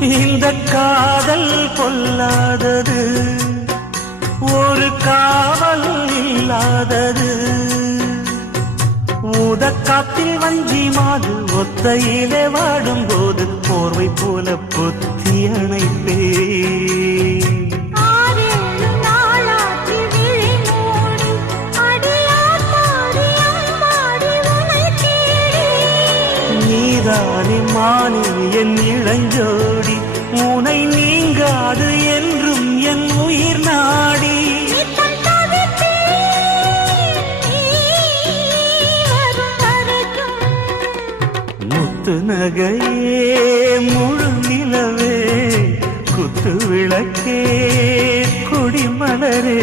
இந்த காதல் கொல்லாதது, ஒரு காவல் இல்லாதது. ஊதக்காத்தில் வஞ்சி மாது ஒத்தையிலே வாடும்போது போர்வை போல பொத்தி அணைப்பே. நீதானே மானே என் இளஞ்சோடி, உனை நீங்காது என்றும் என் உயிர் நாடி. முத்து நகையே முழு நிலவே, குத்து விளக்கே கொடிமலரே.